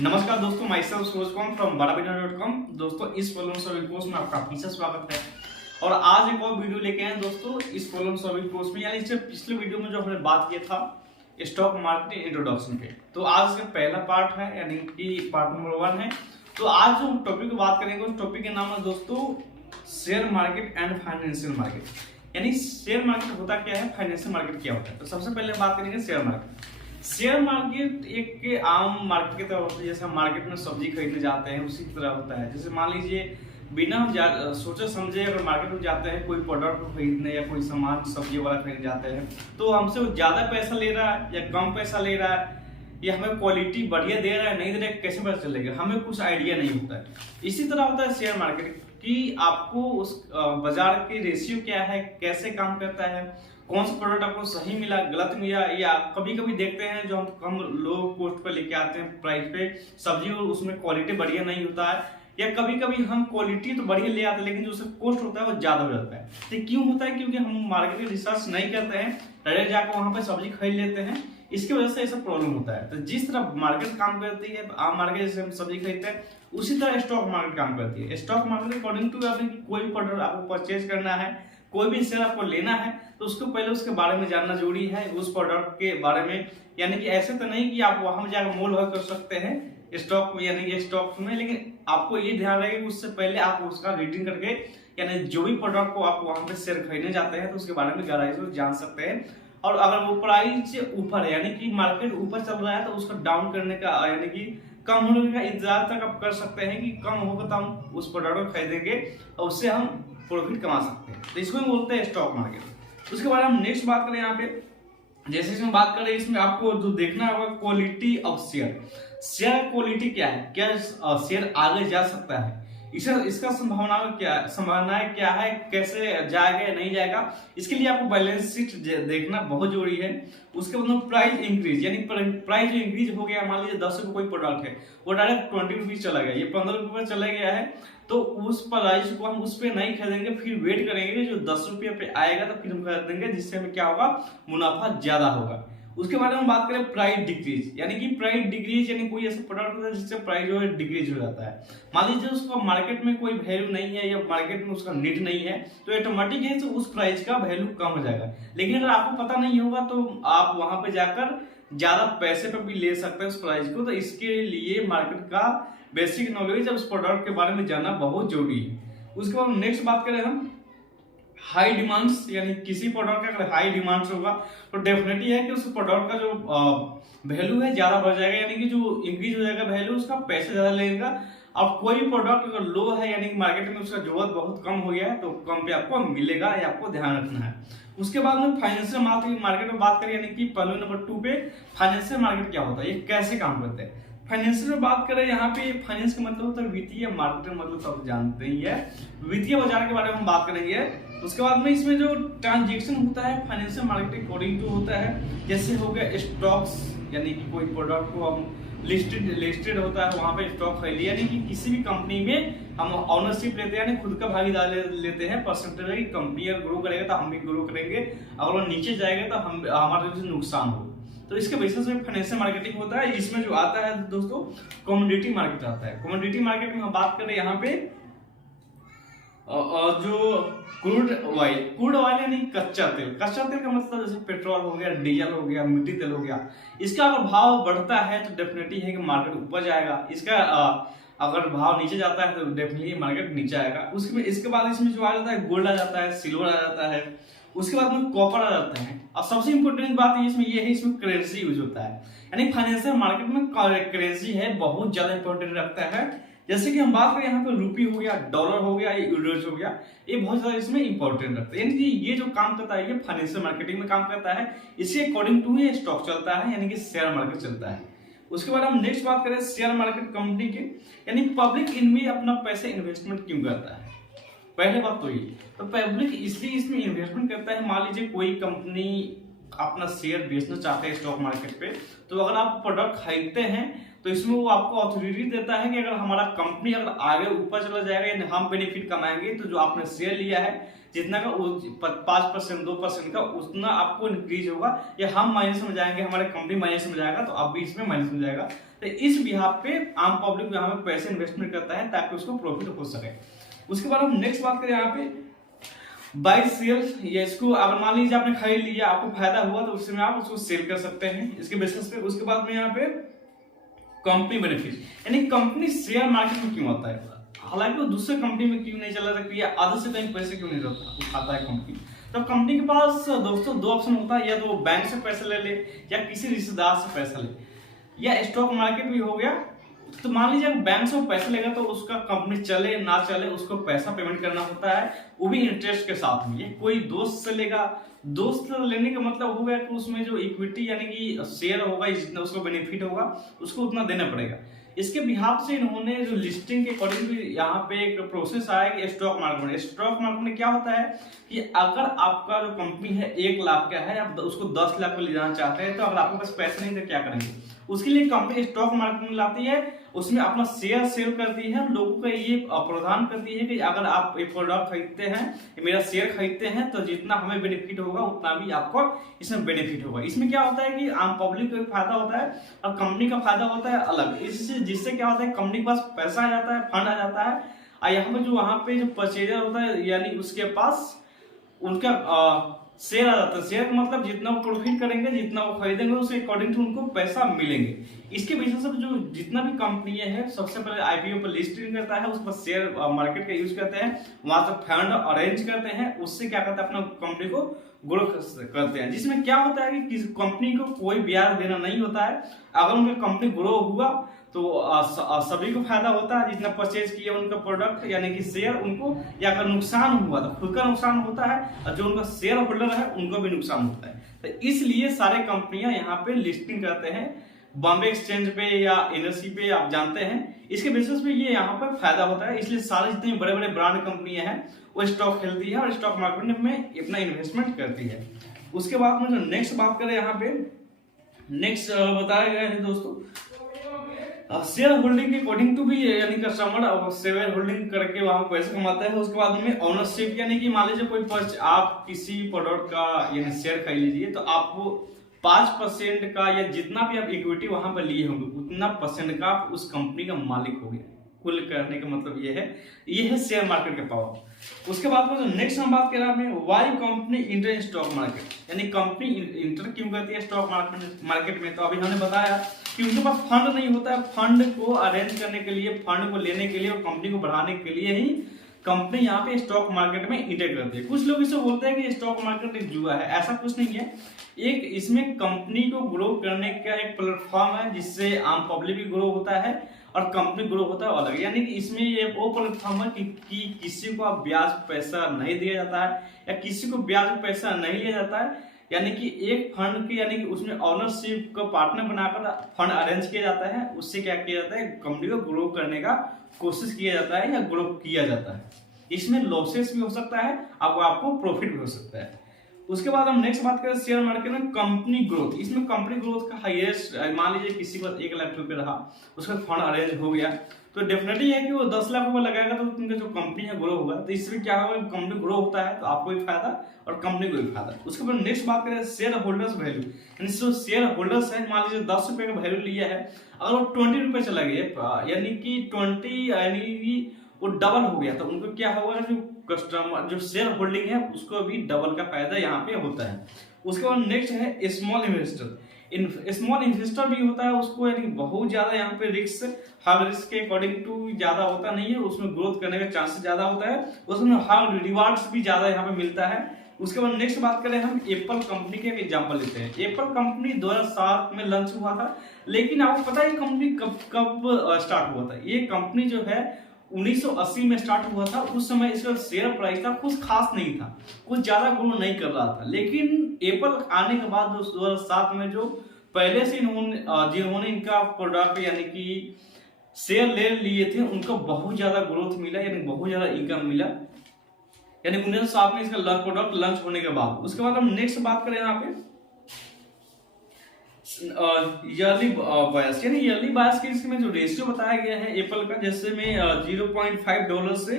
नमस्कार दोस्तों, my self Suraj from badavinner.com। दोस्तों, इस प्रॉब्लम सॉल्विंग कोर्स में आपका फिर से स्वागत है। और आज एक और वीडियो लेके आए दोस्तों इस प्रॉब्लम सॉल्विंग कोर्स में। यानी इससे पिछले वीडियो में जो हमने बात किया था स्टॉक मार्केट इंट्रोडक्शन पे, तो आज इसका पहला पार्ट है, यानी कि पार्ट नंबर 1 है। तो आज जो टॉपिक की बात करेंगे उस टॉपिक के नाम है दोस्तों share market and financial market. यानी शेयर मार्केट होता क्या है, फाइनेंशियल मार्केट क्या होता है। तो सबसे पहले बात करेंगे शेयर मार्केट। शेयर मार्केट एक आम मार्केट की तरह होता है। जैसे हम मार्केट में सब्जी खरीदने जाते हैं उसी की तरह होता है। जैसे मान लीजिए बिना हम सोचे समझे अगर मार्केट में जाते हैं कोई प्रोडक्ट को खरीदने या कोई सामान सब्जी वाला खरीदने जाते हैं, तो हमसे वो ज्यादा पैसा ले रहा है या कम पैसा ले रहा है या हमें क्वालिटी बढ़िया दे रहा है नहीं दे रहा है, कैसे पता चलेगा, हमें कुछ आइडिया नहीं होता है। इसी तरह होता है शेयर मार्केट कि आपको उस बाजार के रेशियो क्या है, कैसे काम करता है, कौन सा प्रोडक्ट आपको सही मिला, गलत मिला, या कभी कभी देखते हैं जो हम कम लो कॉस्ट पर लेके आते हैं प्राइस पे सब्जी और उसमें क्वालिटी बढ़िया नहीं होता है, या कभी कभी हम क्वालिटी तो बढ़िया ले आते हैं लेकिन जो उसका कॉस्ट होता है वो ज्यादा हो जाता है। तो क्यों होता है? क्योंकि हम मार्केट रिसर्च नहीं करते हैं, डायरेक्ट जाकर वहां पे सब्जी खरीद लेते हैं। इसकी वजह से ऐसा प्रॉब्लम होता है। तो जिस तरह मार्केट काम करती है, आम मार्केट जैसे हम सब्जी खरीदते हैं, उसी तरह स्टॉक मार्केट काम करती है। स्टॉक मार्केट अकॉर्डिंग टू कोई प्रोडक्ट आपको परचेज करना है, कोई भी शेयर आपको लेना है, तो उसको पहले उसके बारे में जानना जरूरी है, उस प्रोडक्ट के बारे में। यानी कि ऐसे तो नहीं कि आप वहां जाकर मोल भाव कर सकते हैं स्टॉक में, यानी कि स्टॉक में, लेकिन आपको ये ध्यान रहे कि उससे पहले आप उसका रीडिंग करके, यानी जो भी प्रोडक्ट को आप वहां पे शेयर खरीदने जाते हैं तो उसके बारे में गहराई से जान सकते हैं। और अगर वो प्राइस से ऊपर है, यानी कि मार्केट ऊपर चल रहा है, तो उसको डाउन करने का, यानी कि कम होने का इंतजार तक आप कर सकते हैं कि कम होगा तो हम उस प्रोडक्ट को खरीदेंगे और उससे हम प्रॉफिट कमा सकते हैं। तो इसको हम बोलते हैं स्टॉक मार्केट। उसके बाद हम नेक्स्ट बात करें यहाँ पे, जैसे इसमें बात करें, इसमें आपको जो देखना होगा quality of share. Share quality क्या है, क्या शेयर आगे जा सकता है, इसका संभावनाएं क्या है, कैसे जाएगा या नहीं जाएगा। इसके लिए आपको बैलेंस शीट देखना बहुत जरूरी है। उसके बाद प्राइस इंक्रीज, यानी प्राइस जो इंक्रीज हो गया, मान लीजिए 10 रुपए कोई प्रोडक्ट है, वो डायरेक्ट 20 रुपीज चला गया, ये 15 रुपए पर चला गया है, तो उस प्राइस को हम उस पे नहीं खरीदेंगे, फिर वेट करेंगे जो 10 रुपये पे आएगा तो फिर हम खरीदेंगे, जिससे हमें क्या होगा, मुनाफा ज्यादा होगा। उसके बारे में बात करें प्राइस डिक्रीज, यानी कि प्राइस डिक्रीज यानी कोई ऐसा प्रोडक्ट होता है जिससे प्राइस जो है डिक्रीज हो जाता है। मान लीजिए उसका मार्केट में कोई वैल्यू नहीं है या मार्केट में उसका नीड नहीं है, तो ऑटोमेटिक है तो उस प्राइस का वैल्यू कम हो जाएगा। लेकिन अगर आपको पता नहीं होगा तो आप वहां पे जाकर ज्यादा पैसे पे भी ले सकते हैं उस प्राइस को। तो इसके लिए मार्केट का बेसिक नॉलेज उस प्रोडक्ट के बारे में जानना बहुत जरूरी है। उसके बाद नेक्स्ट बात करें हम हाई डिमांड्स, यानी किसी प्रोडक्ट का अगर हाई डिमांड्स होगा तो डेफिनेटली है कि उस प्रोडक्ट का जो वैल्यू है ज्यादा बढ़ जाएगा, यानी कि जो इंक्रीज हो जाएगा वैल्यू, उसका पैसे ज्यादा लगेगा। अब कोई भी प्रोडक्ट अगर लो है, यानी कि मार्केट में उसका जरूरत बहुत कम हो गया है, तो कम पे आपको मिलेगा, या आपको ध्यान रखना है। उसके बाद में फाइनेंशियल मार्केट में बात करें, यानी कि पहले नंबर 2 पे फाइनेंशियल मार्केट क्या होता है, ये कैसे काम करते हैं। फाइनेंशियल में बात करें, यहाँ पे फाइनेंस का मतलब होता है वित्तीय, मार्केट का मतलब सब जानते ही है, वित्तीय बाजार के बारे में हम बात करेंगे। उसके बाद में इसमें जो ट्रांजेक्शन होता है फाइनेंशियल मार्केट अकॉर्डिंग टू होता है, जैसे हो गया स्टॉक्स, यानी कि कोई प्रोडक्ट को हम लिस्टेड होता है, वहां पे स्टॉक खरीदी, यानी कि किसी भी कंपनी में हम ऑनरशिप लेते हैं, यानी खुद का भागीदार लेते हैं परसेंटेज की। कंपनी अगर ग्रो करेगा तो हम भी ग्रो करेंगे, अगर वो नीचे जाएगा तो हम हमारा नुकसान हो। तो इसके बेसिस पे फाइनेंशियल मार्केटिंग होता है। इसमें जो आता है दोस्तों कमोडिटी मार्केट आता है। कमोडिटी मार्केट में हम बात करें यहाँ पे जो क्रूड ऑयल यानी कच्चा तेल का मतलब जैसे पेट्रोल हो गया, डीजल हो गया, मिट्टी तेल हो गया, इसका अगर भाव बढ़ता है तो डेफिनेटली है कि मार्केट ऊपर जाएगा। इसका अगर भाव नीचे जाता है तो डेफिनेटली मार्केट नीचे आएगा। इसके बाद इसमें जो आ जाता है गोल्ड आ जाता है, सिल्वर आ जाता है, उसके बाद में कॉपर आ जाता है। अब सबसे इंपॉर्टेंट बात इसमें ये है, इसमें करेंसी यूज होता है, यानी फाइनेंशियल मार्केट में करेंसी है बहुत ज्यादा इंपॉर्टेंट रखता है। जैसे कि हम बात करें यहाँ पे रुपी हो गया, डॉलर हो गया, यूरोज हो गया, ये बहुत ज्यादा इसमें इंपॉर्टेंट रखता है। यानी कि ये जो काम करता है ये फाइनेंशियल मार्केटिंग में काम करता है, इसके अकॉर्डिंग टू ये स्टॉक चलता है, यानी कि शेयर मार्केट चलता है। उसके बाद हम नेक्स्ट बात करें शेयर मार्केट कंपनी के, यानी पब्लिक इनमें अपना पैसा इन्वेस्टमेंट क्यों करता है। पहले बात तो ये, तो पब्लिक इसलिए इसमें इन्वेस्टमेंट करता है। मान लीजिए कोई कंपनी अपना शेयर बेचना चाहते हैं स्टॉक मार्केट पे, तो अगर आप प्रोडक्ट खरीदते हैं तो इसमें वो आपको अथॉरिटी देता है कि अगर हमारा कंपनी अगर आगे ऊपर चला जाएगा यानी हम बेनिफिट कमाएंगे, तो जो आपने शेयर लिया है जितना का 5% 2% का उतना आपको इंक्रीज होगा, या हम माइनस में जाएंगे, हमारे कंपनी माइनस में जाएगा तो आप भी इसमें माइनस में जाएगा। तो इस बिहाफ पे आम पब्लिक यहाँ पे पैसे इन्वेस्टमेंट करता है ताकि उसको प्रॉफिट हो सके। उसके बाद हम नेक्स्ट बात करें यहाँ पे बाय सेल, या इसको अगर मान लीजिए आपने खरीद लिया, आपको फायदा हुआ तो उसमें आप उसको सेल कर सकते हैं इसके बेसिस पे। उसके बाद में यहाँ पे कंपनी बेनिफिट, यानी कंपनी शेयर मार्केट में क्यों आता है, हालांकि वो दूसरे कंपनी में क्यों नहीं चला सकती है, आधे से कहीं पैसे क्यों नहीं उठाता है कंपनी। तो कंपनी के पास दोस्तों दो ऑप्शन होता है, या तो बैंक से पैसे ले ले या किसी रिश्तेदार से पैसा ले, या स्टॉक मार्केट भी हो गया। तो मान लीजिए अगर बैंक से पैसा लेगा तो उसका कंपनी चले ना चले उसको पैसा पेमेंट करना होता है, वो भी इंटरेस्ट के साथ में। ये कोई दोस्त से लेगा, दोस्त से लेने का मतलब हो गया कि उसमें जो इक्विटी यानी कि शेयर होगा, जितना उसको बेनिफिट होगा उसको उतना देना पड़ेगा। इसके बिहाफ से इन्होंने जो लिस्टिंग के अकॉर्डिंग भी यहाँ पे एक प्रोसेस आया कि स्टॉक मार्केट में। स्टॉक मार्केट में क्या होता है कि अगर आपका जो कंपनी है 1 लाख का है, आप उसको 10 लाख में ले जाना चाहते हैं, तो अगर आपके पास पैसे नहीं तो क्या करेंगे, उसके लिए कंपनी स्टॉक मार्केट में लाती है, उसमें अपना शेयर सेल करती है, लोगों को ये प्रदान करती है कि अगर आप एक प्रोडक्ट खरीदते हैं, मेरा शेयर खरीदते हैं, तो जितना हमें बेनिफिट होगा उतना भी आपको इसमें बेनिफिट होगा। इसमें क्या होता है कि आम पब्लिक को फायदा होता है और कंपनी का फायदा होता है अलग। इससे जिससे क्या होता है, कंपनी के पास पैसा आ जाता है, फंड आ जाता है, और यहाँ पे वहां पे जो परचेजर होता है यानी उसके पास उनका शेयर आ जाता है। शेयर का मतलब जितना वो प्रॉफिट करेंगे, जितना वो खरीदेंगे, उसके अकॉर्डिंग टू उनको पैसा मिलेंगे। इसके वजह से जो जितना भी कंपनियां हैं सबसे पहले आईपीओ पर लिस्टिंग करता है, उस पर शेयर मार्केट का यूज करते हैं, वहां से फंड अरेंज करते हैं, उससे क्या करते हैं अपना कंपनी को ग्रो करते हैं। जिसमें क्या होता है कि कंपनी को कोई ब्याज देना नहीं होता है। अगर उनका कंपनी ग्रो हुआ तो सभी को फायदा होता है, जितना परचेज किया उनका प्रोडक्ट यानी कि शेयर उनको, या अगर नुकसान हुआ तो खुद का नुकसान होता है और जो उनका शेयर होल्डर है उनको भी नुकसान होता है। तो इसलिए सारे कंपनियां यहाँ पे लिस्टिंग करते हैं बॉम्बे एक्सचेंज पे या एनएससी पे, आप जानते हैं। इसके बेसिस पे ये यहाँ पर फायदा होता है, इसलिए सारे जितने बड़े बड़े ब्रांड कंपनियां हैं वो स्टॉक खेलती है और स्टॉक मार्केट में अपना इन्वेस्टमेंट करती है। उसके बाद में जो नेक्स्ट बात करें यहाँ पे, नेक्स्ट बताया गया है दोस्तों शेयर होल्डिंग के अकॉर्डिंग टू भी, यानी कस्टमर शेयर होल्डिंग करके वहां पैसे कमाता है। उसके बाद में ओनरशिप, यानी कि मान लीजिए कोई आप किसी प्रोडक्ट का यानी शेयर खरीद लीजिए, तो आपको 5% का या जितना भी आप इक्विटी वहां पर लिए होंगे उतना परसेंट का आप उस कंपनी का मालिक हो गया। कुल करने का मतलब ये है शेयर मार्केट का पावर। उसके बाद में जो नेक्स्ट हम बात कर रहे हैं, why company enter stock market, यानी कंपनी इंटर क्यों करती है स्टॉक मार्केट में। तो अभी हमने बताया कि उनके पास फंड नहीं होता है, फंड को अरेंज करने के लिए, फंड को लेने के लिए और कंपनी को बढ़ाने के लिए ही कंपनी यहाँ पे स्टॉक मार्केट में इंटर करती है। कुछ लोग इसे बोलते हैं कि स्टॉक मार्केट एक जुआ है, ऐसा कुछ नहीं है। एक इसमें कंपनी को ग्रो करने का एक प्लेटफॉर्म है जिससे आम पब्लिक भी ग्रो होता है और कंपनी ग्रो होता है अलग। यानी कि इसमें ये वो प्लेटफॉर्म है कि किसी को आप ब्याज पैसा नहीं दिया जाता है या किसी को ब्याज पैसा नहीं लिया जाता है, यानी कि एक फंड के यानी कि उसमें ओनरशिप का पार्टनर बनाकर फंड अरेंज किया जाता है। उससे क्या किया जाता है, कंपनी को ग्रो करने का कोशिश किया जाता है या ग्रो किया जाता है। इसमें लॉसेस भी हो सकता है, आपको प्रॉफिट भी हो सकता है। उसके बाद हम नेक्स्ट बात करें शेयर मार्केट में कंपनी ग्रोथ। इसमें कंपनी ग्रोथ का हाईएस्ट, मान लीजिए किसी को 1 लाख रुपए रहा, उसका फंड अरेंज हो गया, तो डेफिनेटली है कि वो 10 लाख रुपए लगाएगा तो उनका जो कंपनी है ग्रो होगा। तो इसमें क्या होगा, कंपनी ग्रो होता है तो आपको भी फायदा और कंपनी को भी फायदा। उसके बाद नेक्स्ट बात करें शेयर होल्डर्स वैल्यू, यानी जो शेयर होल्डर्स है, मान लीजिए 10 रुपए का वैल्यू लिया है, अगर वो 20 रुपए चला गया, यानी कि 20 यानी कि वो डबल हो गया, तो उनको क्या होगा, जो कस्टमर जो शेयर होल्डिंग है उसको भी डबल का फायदा यहाँ पे होता है। उसके बाद नेक्स्ट है स्मॉल इन्वेस्टर। स्मॉल इन्वेस्टर भी होता है, उसको यानी बहुत ज्यादा यहाँ पे रिस्क, हार्ड रिस्क के अकॉर्डिंग टू ज्यादा होता नहीं है, उसमें ग्रोथ करने का चांसेस ज्यादा होता है, उसमें हार्ड रिवार्ड्स भी ज्यादा यहाँ पे मिलता है। उसके बाद नेक्स्ट बात करें हम एप्पल कंपनी के एग्जांपल लेते हैं। एप्पल कंपनी 2007 में लॉन्च हुआ था, लेकिन आपको पता है ये कंपनी कब स्टार्ट हुआ था। ये कंपनी जो है 1980 में स्टार्ट हुआ था। उस समय इसका शेयर प्राइस था कुछ खास नहीं था, कुछ ज्यादा ग्रो नहीं कर रहा था, लेकिन एप्पल आने के बाद 2007 में जो पहले से जिन्होंने इनका प्रोडक्ट यानी कि शेयर ले लिए थे उनको बहुत ज्यादा ग्रोथ मिला, यानी बहुत ज्यादा इनकम मिला, यानी 1907 में इसका प्रोडक्ट लॉन्च होने के बाद। उसके बाद हम नेक्स्ट बात करें यहाँ पे ईयरली बायस, यानी ईयरली बायस के इसमें जो रेशियो बताया गया है एप्पल का, जैसे में $0.5 से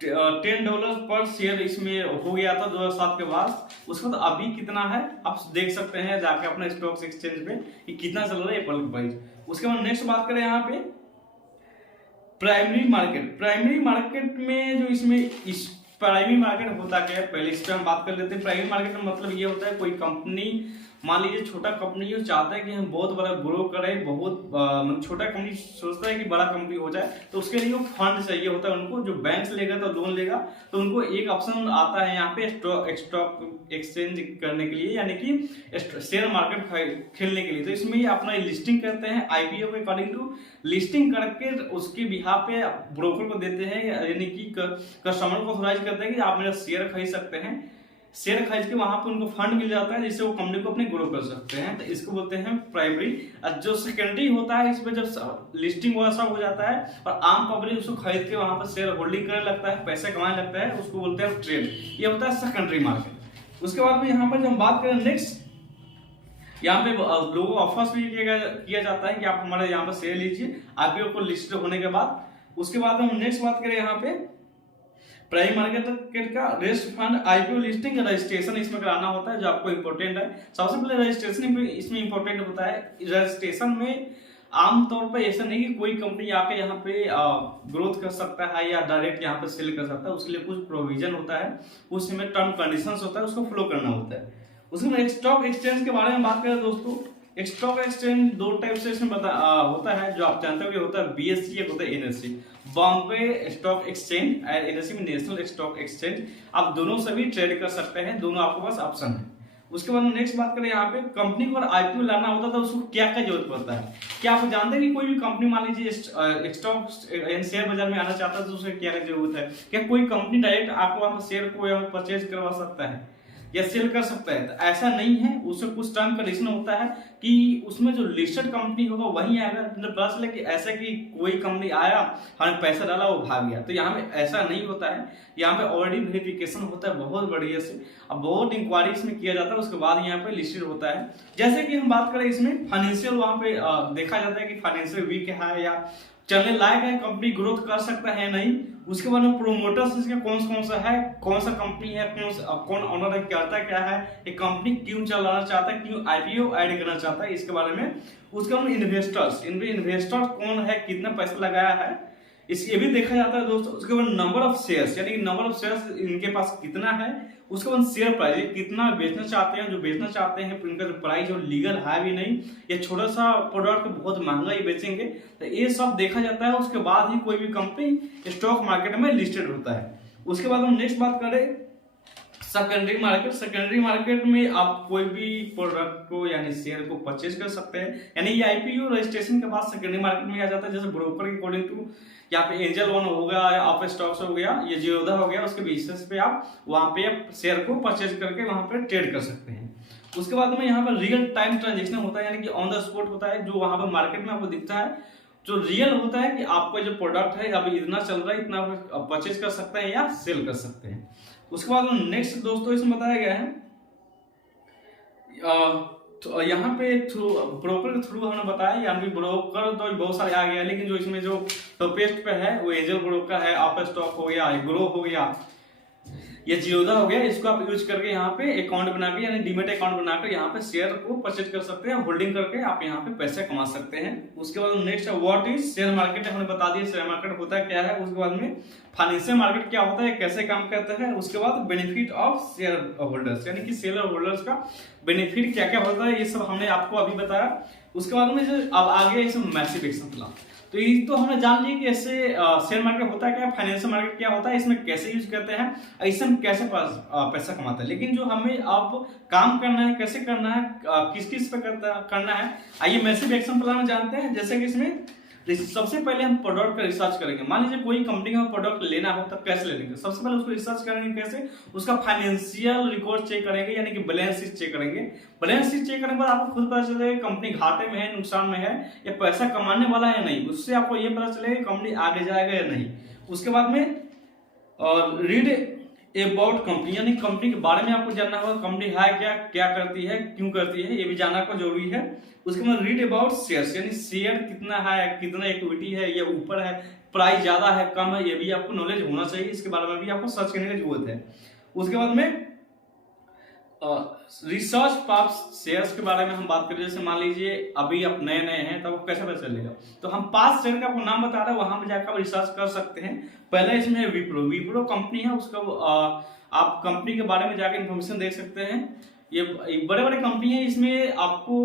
$10 पर शेयर इसमें हो गया था 2007 के बाद। उसके बाद अभी कितना है आप देख सकते हैं जाके अपने स्टॉक एक्सचेंज पे कि कितना चल रहा है एप्पल का प्राइस। उसके बाद नेक्स्ट बात करें यहाँ पे प्राइमरी मार्केट। प्राइमरी मार्केट में जो इसमें इस प्राइमरी मार्केट होता क्या है, पहले इस पे हम बात कर लेते हैं। प्राइमरी मार्केट का मतलब ये होता है कोई कंपनी, मान लीजिए छोटा कंपनी है, चाहता है कि हम बहुत बड़ा ग्रो करें, बहुत छोटा कंपनी सोचता है कि बड़ा कंपनी हो जाए, तो उसके लिए फंड चाहिए होता है उनको, जो बैंक से लेगा तो लोन लेगा, तो उनको एक ऑप्शन आता है यहाँ पे स्टॉक एक्सचेंज करने के लिए, यानी कि शेयर मार्केट खेलने के लिए। तो इसमें ये अपना लिस्टिंग करते हैं आईपीओ के अकॉर्डिंग टू, लिस्टिंग करके उसके बिहाफ पे ब्रोकर को देते हैं, यानी कि कस्टमर को ऑथराइज करते हैं कि आप मेरा शेयर खरीद सकते हैं। शेयर खरीद के वहां पे उनको फंड मिल जाता है जिससे वो कंपनी को अपने ग्रो कर सकते हैं, तो इसको बोलते हैं प्राइमरी। जो सेकेंडरी होता है इसमें जब लिस्टिंग वैसा हो जाता है और आम पब्लिक उसको खरीद के वहां पर शेयर होल्डिंग करने लगता है, पैसे कमाने लगता है, उसको बोलते हैं ट्रेड। ये होता है सेकेंडरी मार्केट। उसके बाद में यहाँ पर जब हम बात करें नेक्स्ट, यहाँ पे लोगों को ऑफर्स भी किया जाता है कि आप हमारे यहाँ पर शेयर लीजिए आईपीओ को लिस्ट होने के बाद। उसके बाद हम नेक्स्ट बात करें यहाँ पे प्राइमरी मार्केट का rest fund IPO listing registration इसमें कराना होता है जो आपको इंपॉर्टेंट है। सबसे पहले रजिस्ट्रेशन इसमें इंपॉर्टेंट होता है। रजिस्ट्रेशन में आमतौर पर ऐसा नहीं कि कोई कंपनी आके यहाँ पे ग्रोथ कर सकता है या डायरेक्ट यहाँ पे सेल कर सकता है, उसके लिए कुछ प्रोविजन होता है, उसमें टर्म कंडीशंस होता है, उसको फॉलो करना होता है। उसमें स्टॉक एक्सचेंज के बारे में बात करें दोस्तों, स्टॉक एक्सचेंज दो टाइप से इसमें होता है, जो आप जानते हो कि होता है बीएससी, एक होता है एनएससी, बॉम्बे स्टॉक एक्सचेंज और एनएससी में नेशनल स्टॉक एक्सचेंज। आप दोनों से भी ट्रेड कर सकते हैं, दोनों आपके पास ऑप्शन है। उसके बाद नेक्स्ट बात करें यहाँ पे कंपनी को अगर आईपीओ लाना होता है तो उसको क्या क्या जरूरत पड़ता है। क्या आप जानते हैं कि कोई भी कंपनी मान लीजिए स्टॉक शेयर बाजार में आना चाहता है तो उसे क्या जरूरत है? क्या कोई कंपनी डायरेक्ट आपको वहां शेयर को परचेज करवा सकता है या सेल कर सकता है? तो ऐसा नहीं है, उससे कुछ टर्म कंडीशन होता है कि उसमें जो लिस्टेड कंपनी होगा वही आएगा। मतलब पता चले कि ऐसा कि कोई कंपनी आया, हमने पैसा डाला, वो भाग गया, तो यहाँ पे ऐसा नहीं होता है। यहाँ पे ऑलरेडी वेरिफिकेशन होता है बहुत बढ़िया से, अब बहुत इंक्वायरी इसमें किया जाता है, उसके बाद यहाँ पे लिस्टेड होता है। जैसे कि हम बात करें इसमें फाइनेंशियल, वहां पे देखा जाता है कि फाइनेंशियल वीक है या चलने लायक है, कंपनी ग्रोथ कर सकता है नहीं। उसके बाद में प्रोमोटर्स इसका कौन सा है, कौन सा कंपनी है, कौन ओनर है, करता क्या है, ये कंपनी क्यों चलाना चाहता है, क्यों आईपीओ ऐड करना चाहता है, इसके बारे में। उसके बाद इन्वेस्टर्स कौन है, कितना पैसा लगाया है, ये भी देखा जाता है दोस्तों। उसके बाद नंबर ऑफ शेयर्स, यानी नंबर ऑफ शेयर्स इनके पास कितना है। उसके बाद शेयर प्राइस, कितना बेचना चाहते हैं, जो बेचना चाहते हैं इनका जो प्राइस जो लीगल है भी नहीं, या छोटा सा प्रोडक्ट बहुत महंगा ही बेचेंगे, तो ये सब देखा जाता है। उसके बाद ही कोई भी कंपनी स्टॉक मार्केट में लिस्टेड होता है। उसके बाद हम नेक्स्ट बात करें सेकेंडरी मार्केट। सेकेंडरी मार्केट में आप कोई भी प्रोडक्ट को यानी शेयर को परचेज कर सकते हैं, यानी ये आईपीओ रजिस्ट्रेशन के बाद सेकेंडरी मार्केट में आ जाता है। जैसे ब्रोकर के अकॉर्डिंग टू यहाँ पे एंजल वन हो गया, आप स्टॉक्स हो गया, ये जीरोधा हो गया, उसके बेसिस पे आप वहां पे शेयर को परचेज करके वहां पे ट्रेड कर सकते हैं। उसके बाद में यहाँ पर रियल टाइम ट्रांजेक्शन होता है, यानी कि ऑन द स्पॉट होता है, जो वहां पर मार्केट में आपको दिखता है, जो रियल होता है कि आपका जो प्रोडक्ट है अभी इतना चल रहा है, इतना परचेज कर सकते हैं या सेल कर सकते हैं। उसके बाद नेक्स्ट दोस्तों इसमें बताया गया है तो यहाँ पे ब्रोकर के थ्रू हमने बताया, यहाँ पे ब्रोकर तो बहुत सारे आ गया, लेकिन जो इसमें जो टॉपेस्ट पे है वो एंजल ब्रोकर है, आप स्टॉक हो गया, ग्रो हो गया, ये जीरोधा हो गया। इसको आप यूज करके यहाँ पे अकाउंट बना के यानी डीमेट अकाउंट बनाकर यहाँ पे शेयर को परचेज कर सकते हैं, होल्डिंग करके आप यहाँ पे पैसे कमा सकते हैं। उसके बाद next what is share market, हमने बता दिया शेयर मार्केट होता है क्या है। उसके बाद में फाइनेंशियल मार्केट क्या होता है, कैसे काम करता है। उसके बाद बेनिफिट ऑफ शेयर होल्डर्स, यानी कि शेयर होल्डर्स का बेनिफिट क्या क्या होता है, ये सब हमने आपको अभी बताया। उसके बाद में जो अब आगे इसमें मैसिव एक्शन प्लान, तो ये तो हमने जान लिया कि ऐसे शेयर मार्केट होता है क्या, फाइनेंशियल मार्केट क्या होता है, इसमें कैसे यूज करते हैं, ऐसे में कैसे पैसा कमाते हैं। लेकिन जो हमें अब काम करना है, कैसे करना है, किस किस पे करना है, आइए मैसिव एक्शन प्लान में जानते हैं। जैसे कि इसमें सबसे पहले हम प्रोडक्ट का रिसर्च करेंगे। मान लीजिए कोई कंपनी का प्रोडक्ट लेना हो तब कैसे लेंगे, सबसे पहले उसको रिसर्च करेंगे, कैसे उसका फाइनेंशियल रिकॉर्ड चेक करेंगे, यानी कि बैलेंस शीट चेक करेंगे। बैलेंस शीट चेक करने के बाद आपको खुद पता चलेगा कंपनी घाटे में है, नुकसान में है, या पैसा कमाने वाला है नहीं, उससे आपको ये पता चलेगा कंपनी आगे जाएगा या नहीं। उसके बाद में रीड अबाउट कंपनी, यानी कंपनी के बारे में आपको जानना होगा, कंपनी है क्या, क्या करती है, क्यों करती है, ये भी जानना आपको जरूरी है। उसके बाद रीड अबाउट शेयर्स, यानी शेयर कितना है, कितना इक्विटी है, ये ऊपर है, प्राइस ज्यादा है कम है, ये भी आपको नॉलेज होना चाहिए, इसके बारे में भी आपको सर्च करने की जरूरत है। उसके बाद में रिसर्च पाप शेयर्स के बारे में हम बात करें, जैसे मान लीजिए अभी आप नए नए हैं तो आपको कैसे पता चलेगा, तो हम 5 शेयर का आपको नाम बता रहे हैं, वहां पे जाकर आप रिसर्च कर सकते हैं। पहला इसमें है विप्रो कंपनी है, उसका आप कंपनी के बारे में जाकर इन्फॉर्मेशन देख सकते हैं। ये बड़े बड़े कंपनी है, इसमें आपको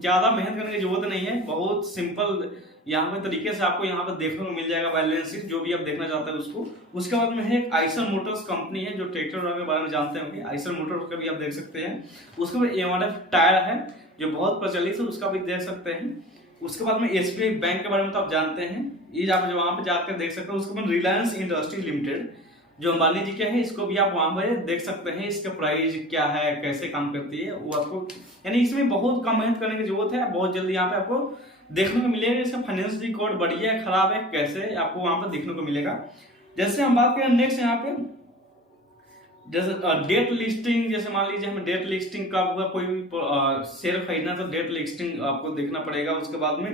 ज्यादा मेहनत करने की जरूरत नहीं है, बहुत सिंपल यहाँ पे तरीके से आपको यहाँ पे देखने को मिल जाएगा बैलेंस शीट, जो भी आप देखना चाहते हैं उसको। उसके बाद में है एक आइसर मोटर्स कंपनी है, जो ट्रैक्टर के बारे में जानते होंगे, आइसर मोटर्स का भी आप देख सकते हैं। उसके बाद एमआरएफ टायर है जो बहुत प्रचलित है, उसका भी देख सकते हैं। उसके बाद में एसबीआई बैंक के बारे में तो आप जानते हैं, ये आप जो वहां पे जाकर देख सकते हैं। उसके बाद रिलायंस इंडस्ट्री लिमिटेड जो अंबानी जी के हैं, इसको भी आप वहां पर देख सकते हैं, इसका प्राइस क्या है, कैसे काम करती है वो आपको, यानी इसमें बहुत कम मेहनत करने की जरूरत है, बहुत जल्दी यहाँ पे आपको देखने को मिलेगा। इसका फाइनेंस रिकॉर्ड बढ़िया है खराब है कैसे आपको वहां पर देखने को मिलेगा। जैसे हम बात करें नेक्स्ट यहाँ पे, जैसे डेट लिस्टिंग, जैसे मान लीजिए हमें डेट लिस्टिंग कब हुआ, कोई भी शेयर खरीदना तो डेट लिस्टिंग आपको देखना पड़ेगा। उसके बाद में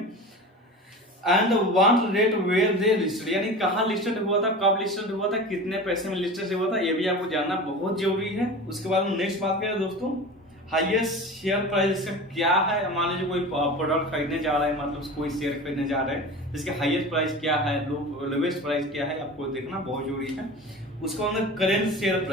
and want rate where they listed, यानी कहाँ लिस्टेड हुआ था, कब लिस्टेड हुआ था, कितने पैसे में लिस्टेड हुआ था, ये भी आपको जानना बहुत जरूरी है। उसके बाद में नेक्स्ट बात करें दोस्तों, हाईएस्ट शेयर प्राइस इसका क्या है। मान लीजिए कोई प्रोडक्ट खरीदने जा रहा है, मतलब कोई शेयर खरीदने जा रहे हैं, जिसके हाईएस्ट प्राइस क्या है, लोवेस्ट प्राइस क्या है, आपको देखना बहुत जरूरी है। उसके बाद करेंट शेयर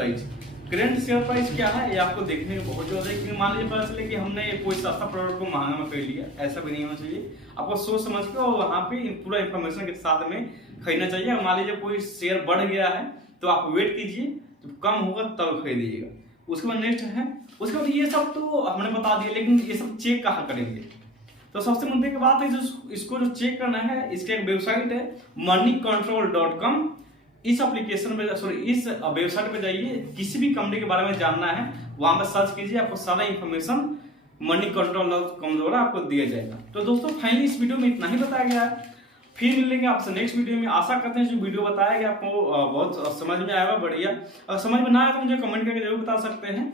प्राइस क्या है, ये आपको देखने में बहुत जरूरी है, क्योंकि मान लीजिए पता चले कि हमने कोई सस्ता प्रोडक्ट को महंगा में खरीद लिया, ऐसा भी नहीं होना चाहिए। आपको सोच समझ के और वहां पे पूरा इंफॉर्मेशन के साथ में खरीदना चाहिए। मान लीजिए कोई शेयर बढ़ गया है तो आप वेट कीजिए, जब कम होगा तब खरीदिएगा। उसके बाद नेक्स्ट है, उसके बाद ये सब तो हमने बता दिया, लेकिन ये सब चेक कहाँ करेंगे, तो सबसे मुद्दे की बात है जो इसको जो चेक करना है, इसकी एक वेबसाइट है moneycontrol.com। इस एप्लीकेशन में इस वेबसाइट पे जाइए, किसी भी कंपनी के बारे में जानना है वहां पर सर्च कीजिए, आपको सारा इंफॉर्मेशन moneycontrol.com द्वारा आपको दिया जाएगा। तो दोस्तों फाइनली इस वीडियो में इतना ही बताया गया है, फिर मिलेंगे आपसे नेक्स्ट वीडियो में। आशा करते हैं जो वीडियो बताया गया आपको बहुत समझ में आएगा, बढ़िया। अगर समझ में ना आए तो मुझे कमेंट करके जरूर बता सकते हैं।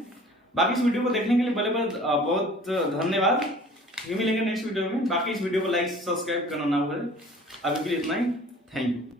बाकी इस वीडियो को देखने के लिए बड़े बहुत धन्यवाद। फिर मिलेंगे नेक्स्ट वीडियो में। बाकी इस वीडियो को लाइक सब्सक्राइब करना ना भूलें। अभी के लिए इतना ही, थैंक यू।